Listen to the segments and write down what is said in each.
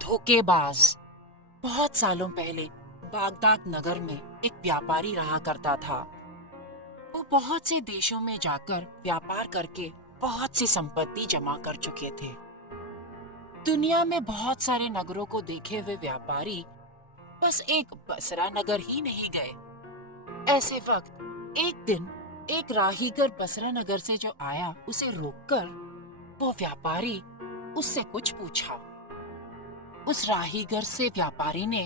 धोखेबाज। बहुत सालों पहले बागदाद नगर में एक व्यापारी रहा करता था। वो बहुत से देशों में जाकर व्यापार करके बहुत सी संपत्ति जमा कर चुके थे। दुनिया में बहुत सारे नगरों को देखे हुए व्यापारी बस एक बसरा नगर ही नहीं गए। ऐसे वक्त एक दिन एक राहीगर बसरा नगर से जो आया उसे रोककर वो व्यापारी उससे कुछ पूछा। उस राहीगर से व्यापारी ने,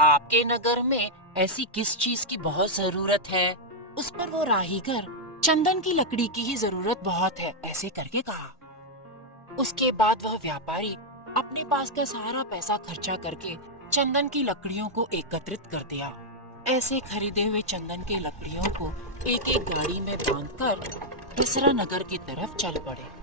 आपके नगर में ऐसी किस चीज की बहुत जरूरत है? उस पर वो राहीगर, चंदन की लकड़ी की ही जरूरत बहुत है, ऐसे करके कहा। उसके बाद वह व्यापारी अपने पास का सारा पैसा खर्चा करके चंदन की लकड़ियों को एकत्रित कर दिया। ऐसे खरीदे हुए चंदन की लकड़ियों को एक एक गाड़ी में बांधकर बसरा नगर की तरफ चल पड़े।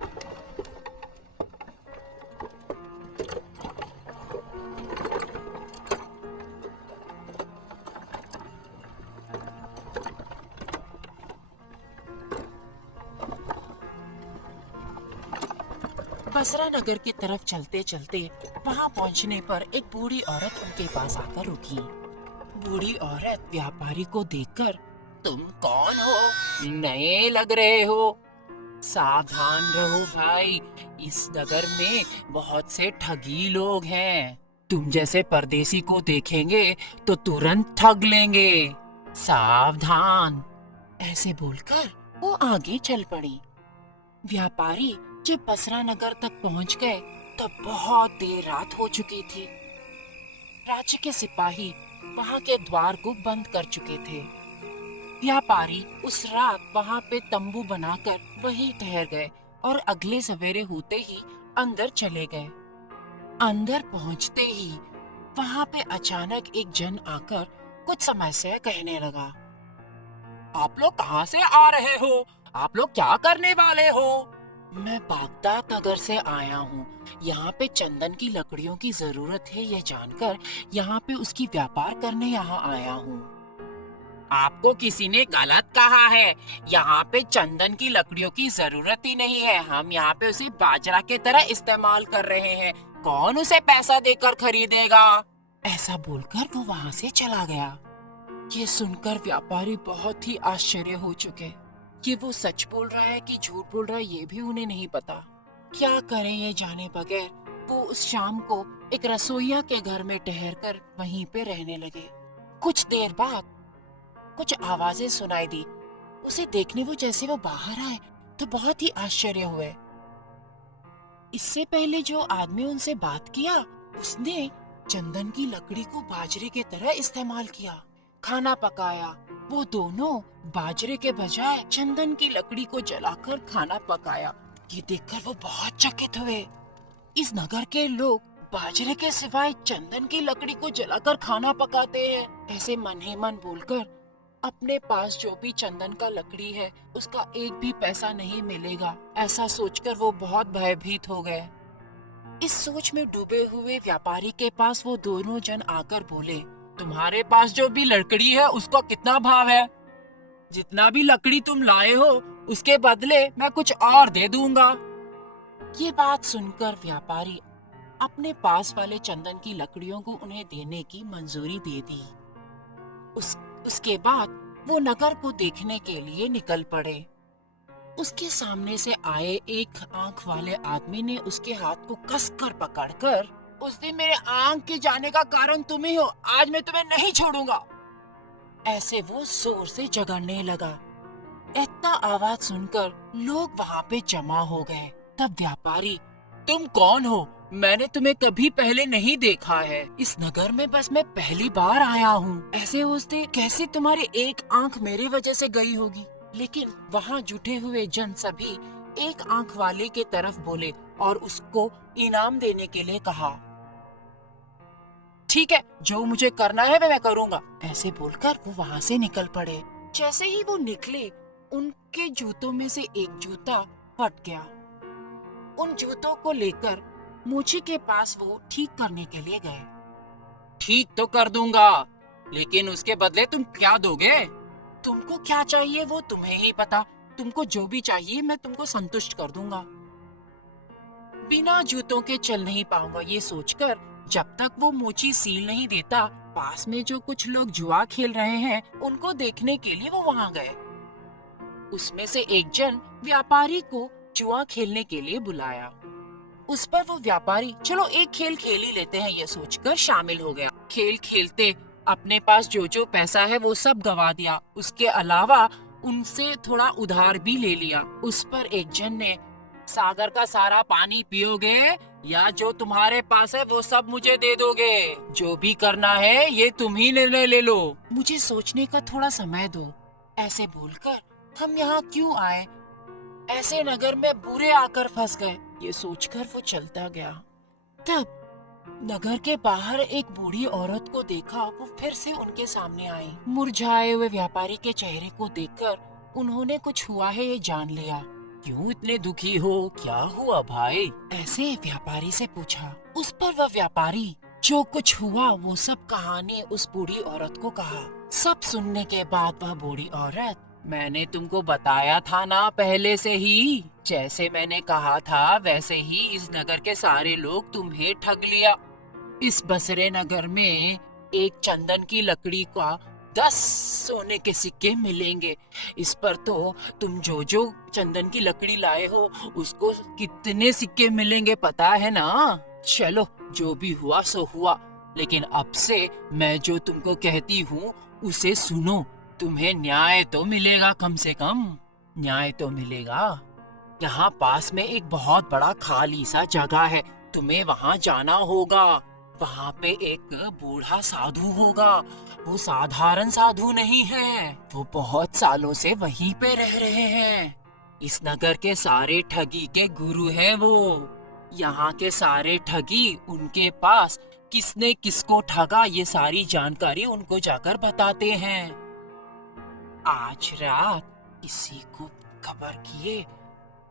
बसरा नगर की तरफ चलते चलते वहां पहुंचने पर एक बूढ़ी औरत उनके पास आकर रुकी। बूढ़ी औरत व्यापारी को देखकर, तुम कौन हो? नए लग रहे हो। सावधान रहो भाई, इस नगर में बहुत से ठगी लोग हैं। तुम जैसे परदेसी को देखेंगे तो तुरंत ठग लेंगे। सावधान। ऐसे बोलकर वो आगे चल पड़ी। व्यापारी जब बसरा नगर तक पहुंच गए तब बहुत देर रात हो चुकी थी। राज्य के सिपाही वहां के द्वार को बंद कर चुके थे। व्यापारी उस रात वहां पे तंबू बनाकर वहीं ठहर गए और अगले सवेरे होते ही अंदर चले गए। अंदर पहुंचते ही वहां पे अचानक एक जन आकर कुछ समस्या कहने लगा। आप लोग कहाँ से आ रहे हो? आप लोग क्या करने वाले हो? मैं बागदाद नगर से आया हूँ। यहाँ पे चंदन की लकड़ियों की जरूरत है, ये जानकर यहाँ पे उसकी व्यापार करने यहाँ आया हूँ। आपको किसी ने गलत कहा है। यहाँ पे चंदन की लकड़ियों की जरूरत ही नहीं है। हम यहाँ पे उसे बाजरा के तरह इस्तेमाल कर रहे हैं। कौन उसे पैसा देकर खरीदेगा? ऐसा बोलकर वो वहाँ से चला गया। ये सुनकर व्यापारी बहुत ही आश्चर्य हो चुके कि वो सच बोल रहा है कि झूठ बोल रहा है, ये भी उन्हें नहीं पता। क्या करें ये जाने बगैर वो उस शाम को एक रसोइया के घर में ठहरकर वहीं पे रहने लगे। कुछ देर बाद कुछ आवाजें सुनाई दी। उसे देखने वो जैसे वो बाहर आए तो बहुत ही आश्चर्य हुए। इससे पहले जो आदमी उनसे बात किया उसने चंदन की लकड़ी को बाजरे के तरह इस्तेमाल किया, खाना पकाया। वो दोनों बाजरे के बजाय चंदन की लकड़ी को जलाकर खाना पकाया। ये देखकर वो बहुत चकित हुए। इस नगर के लोग बाजरे के सिवाय चंदन की लकड़ी को जलाकर खाना पकाते हैं। ऐसे मन ही मन बोलकर अपने पास जो भी चंदन का लकड़ी है उसका एक भी पैसा नहीं मिलेगा, ऐसा सोचकर वो बहुत भयभीत हो गए। इस सोच में डूबे हुए व्यापारी के पास वो दोनों जन आकर बोले, तुम्हारे पास जो भी लकड़ी है उसका कितना भाव है? जितना भी लकड़ी तुम लाए हो उसके बदले मैं कुछ और दे दूंगा। ये बात सुनकर व्यापारी अपने पास वाले चंदन की लकड़ियों को उन्हें देने की मंजूरी दे दी। उसके बाद वो नगर को देखने के लिए निकल पड़े। उसके सामने से आए एक आंख वाले आदमी ने उसके हाथ को कसकर पकड़कर, उस दिन मेरे आंख के जाने का कारण तुम ही हो, आज मैं तुम्हें नहीं छोड़ूंगा, ऐसे वो जोर से झगड़ने लगा। इतना आवाज सुनकर लोग वहां पे जमा हो गए। तब व्यापारी, तुम कौन हो? मैंने तुम्हें कभी पहले नहीं देखा है। इस नगर में बस मैं पहली बार आया हूँ। ऐसे उसने कैसे तुम्हारी एक आंख मेरे वजह से गई होगी? लेकिन वहाँ जुटे हुए जन सभी एक आंख वाले के तरफ बोले और उसको इनाम देने के लिए कहा। ठीक है, जो मुझे करना है मैं करूँगा, ऐसे बोलकर वो वहाँ से निकल पड़े। जैसे ही वो निकले उनके जूतों में से एक जूता फट गया। उन जूतों को लेकर मूछी के पास वो ठीक करने के लिए गए। ठीक तो कर दूंगा, लेकिन उसके बदले तुम क्या दोगे? तुमको क्या चाहिए वो तुम्हें ही पता। तुमको जो भी चाहिए मैं तुमको संतुष्ट कर दूंगा। बिना जूतों के चल नहीं पाऊंगा, ये सोचकर जब तक वो मोची सील नहीं देता, पास में जो कुछ लोग जुआ खेल रहे हैं उनको देखने के लिए वो वहाँ गए। उसमें से एक जन व्यापारी को जुआ खेलने के लिए बुलाया। उस पर वो व्यापारी चलो एक खेल खेल ही लेते हैं ये सोचकर शामिल हो गया। खेल खेलते अपने पास जो जो पैसा है वो सब गवा दिया। उसके अलावा उनसे थोड़ा उधार भी ले लिया। उस पर एक जन ने, सागर का सारा पानी पियोगे या जो तुम्हारे पास है वो सब मुझे दे दोगे? जो भी करना है ये तुम ही निर्णय ले लो, मुझे सोचने का थोड़ा समय दो। ऐसे बोलकर हम यहाँ क्यों आए? ऐसे नगर में बुरे आकर फंस गए। ये सोचकर वो चलता गया। तब नगर के बाहर एक बूढ़ी औरत को देखा। वो फिर से उनके सामने आई। मुरझाए हुए व्यापारी के चेहरे को देखकर उन्होंने कुछ हुआ है ये जान लिया। क्यों इतने दुखी हो? क्या हुआ भाई? ऐसे व्यापारी से पूछा। उस पर वह व्यापारी जो कुछ हुआ वो सब कहानी उस बूढ़ी औरत को कहा। सब सुनने के बाद वह बूढ़ी औरत, मैंने तुमको बताया था ना पहले से ही, जैसे मैंने कहा था वैसे ही इस नगर के सारे लोग तुम्हें ठग लिया। इस बसरे नगर में एक चंदन की लकड़ी का 10 सोने के सिक्के मिलेंगे। इस पर तो तुम जो जो चंदन की लकड़ी लाए हो उसको कितने सिक्के मिलेंगे पता है ना? चलो जो भी हुआ सो हुआ, लेकिन अब से मैं जो तुमको कहती हूँ उसे सुनो। तुम्हें न्याय तो मिलेगा, कम से कम न्याय तो मिलेगा। यहाँ पास में एक बहुत बड़ा खाली सा जगह है, तुम्हें वहाँ जाना होगा। वहाँ पे एक बूढ़ा साधु होगा। वो साधारण साधु नहीं है, वो बहुत सालों से वहीं पे रह रहे हैं। इस नगर के सारे ठगी के गुरु हैं वो। यहाँ के सारे ठगी उनके पास किसने किसको ठगा ये सारी जानकारी उनको जाकर बताते हैं। आज रात इसी को खबर किए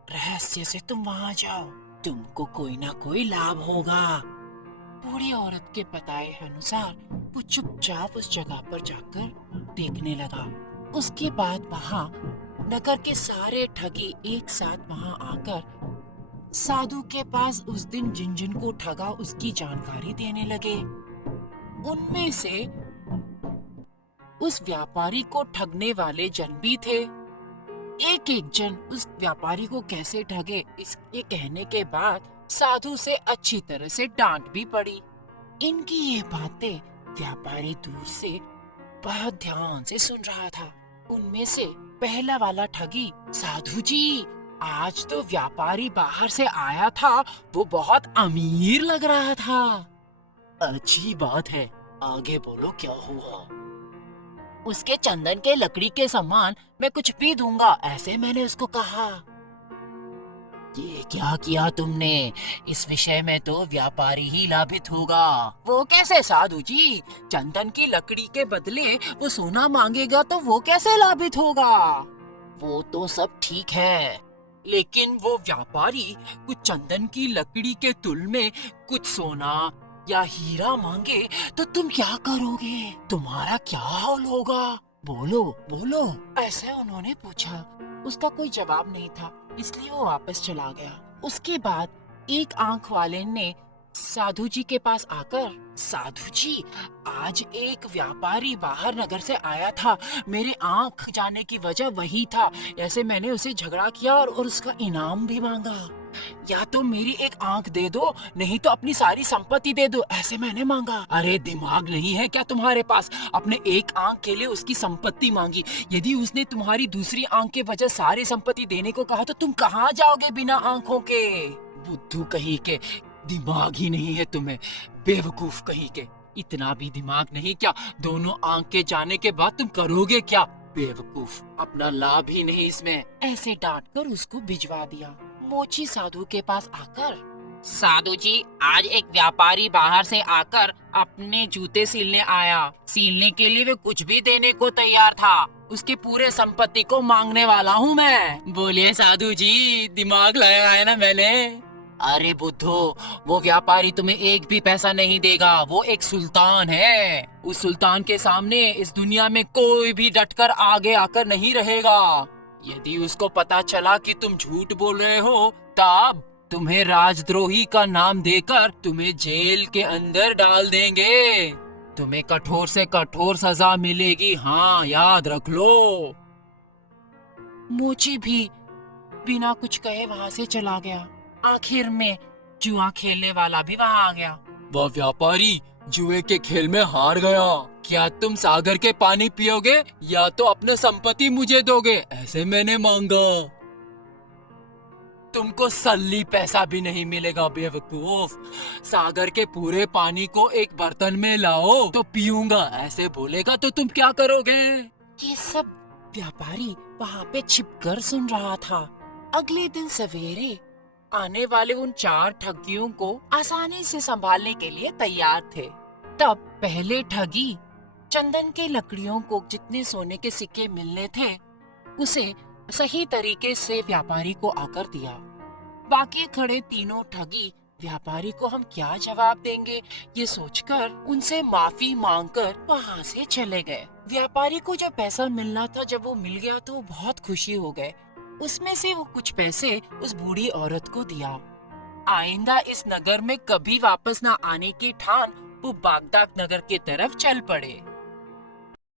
रहस्य से तुम वहाँ जाओ, तुमको कोई ना कोई लाभ होगा। बूढ़ी औरत के बताए अनुसार वो चुपचाप उस जगह पर जाकर देखने लगा। उसके बाद वहाँ नगर के सारे ठगी एक साथ वहाँ आकर साधु के पास उस दिन जिन जिन को ठगा उसकी जानकारी देने लगे। उनमें से उस व्यापारी को ठगने वाले जन भी थे। एक एक जन उस व्यापारी को कैसे ठगे इसके कहने के बाद साधु से अच्छी तरह से डांट भी पड़ी। इनकी ये बातें व्यापारी दूर से बहुत ध्यान से सुन रहा था। उनमें से पहला वाला ठगी, साधु जी आज तो व्यापारी बाहर से आया था, वो बहुत अमीर लग रहा था। अच्छी बात है, आगे बोलो क्या हुआ? उसके चंदन के लकड़ी के समान मैं कुछ भी दूंगा, ऐसे मैंने उसको कहा। ये क्या किया तुमने? इस विषय में तो व्यापारी ही लाभित होगा। वो कैसे साधु जी? चंदन की लकड़ी के बदले वो सोना मांगेगा तो वो कैसे लाभित होगा? वो तो सब ठीक है, लेकिन वो व्यापारी कुछ चंदन की लकड़ी के तुल में कुछ सोना या हीरा मांगे तो तुम क्या करोगे? तुम्हारा क्या हाल होगा? बोलो बोलो। ऐसे उन्होंने पूछा। उसका कोई जवाब नहीं था, इसलिए वो वापस चला गया। उसके बाद एक आंख वाले ने साधु जी के पास आकर, साधु जी आज एक व्यापारी बाहर नगर से आया था, मेरे आंख जाने की वजह वही था। ऐसे मैंने उसे झगड़ा किया और उसका इनाम भी मांगा। या तो मेरी एक आंख दे दो, नहीं तो अपनी सारी संपत्ति दे दो, ऐसे मैंने मांगा। अरे दिमाग नहीं है क्या तुम्हारे पास? अपने एक आंख के लिए उसकी संपत्ति मांगी। यदि उसने तुम्हारी दूसरी आंख के वजह सारी संपत्ति देने को कहा तो तुम कहाँ जाओगे बिना आंखों के? बुद्धू कहीं के, दिमाग ही नहीं है तुम्हें, बेवकूफ कहीं के। इतना भी दिमाग नहीं क्या? दोनों आंख के जाने के बाद तुम करोगे क्या? बेवकूफ, अपना लाभ ही नहीं इसमें। ऐसे डांट कर उसको भिजवा दिया। मोची साधु के पास आकर, साधु जी आज एक व्यापारी बाहर से आकर अपने जूते सीलने आया। सीलने के लिए वो कुछ भी देने को तैयार था। उसकी पूरे संपत्ति को मांगने वाला हूँ मैं। बोलिए साधु जी, दिमाग लगाया है ना मैंने? अरे बुद्धो, वो व्यापारी तुम्हें एक भी पैसा नहीं देगा। वो एक सुल्तान है। उस सुल्तान के सामने इस दुनिया में कोई भी डटकर आगे आकर नहीं रहेगा। यदि उसको पता चला कि तुम झूठ बोल रहे हो, तब तुम्हें राजद्रोही का नाम देकर तुम्हें जेल के अंदर डाल देंगे। तुम्हें कठोर से कठोर सजा मिलेगी, हाँ याद रख लो। मोची भी बिना कुछ कहे वहाँ से चला गया। आखिर में जुआ खेलने वाला भी वहाँ आ गया। वह व्यापारी जुए के खेल में हार गया। क्या तुम सागर के पानी पियोगे या तो अपने संपत्ति मुझे दोगे? ऐसे मैंने मांगा। तुमको सल्ली पैसा भी नहीं मिलेगा बेवकूफ। सागर के पूरे पानी को एक बर्तन में लाओ तो पीऊंगा, ऐसे बोलेगा तो तुम क्या करोगे? ये सब व्यापारी वहाँ पे छिपकर सुन रहा था। अगले दिन सवेरे आने वाले उन 4 ठगियों को आसानी से संभालने के लिए तैयार थे। तब पहले ठगी चंदन के लकड़ियों को जितने सोने के सिक्के मिलने थे उसे सही तरीके से व्यापारी को आकर दिया। बाकी खड़े तीनों ठगी व्यापारी को हम क्या जवाब देंगे ये सोचकर उनसे माफी मांगकर वहाँ से चले गए। व्यापारी को जो पैसा मिलना था जब वो मिल गया तो वो बहुत खुशी हो गए। उसमें से वो कुछ पैसे उस बूढ़ी औरत को दिया। आइंदा इस नगर में कभी वापस न आने की ठान वो बागदाद नगर की तरफ चल पड़े।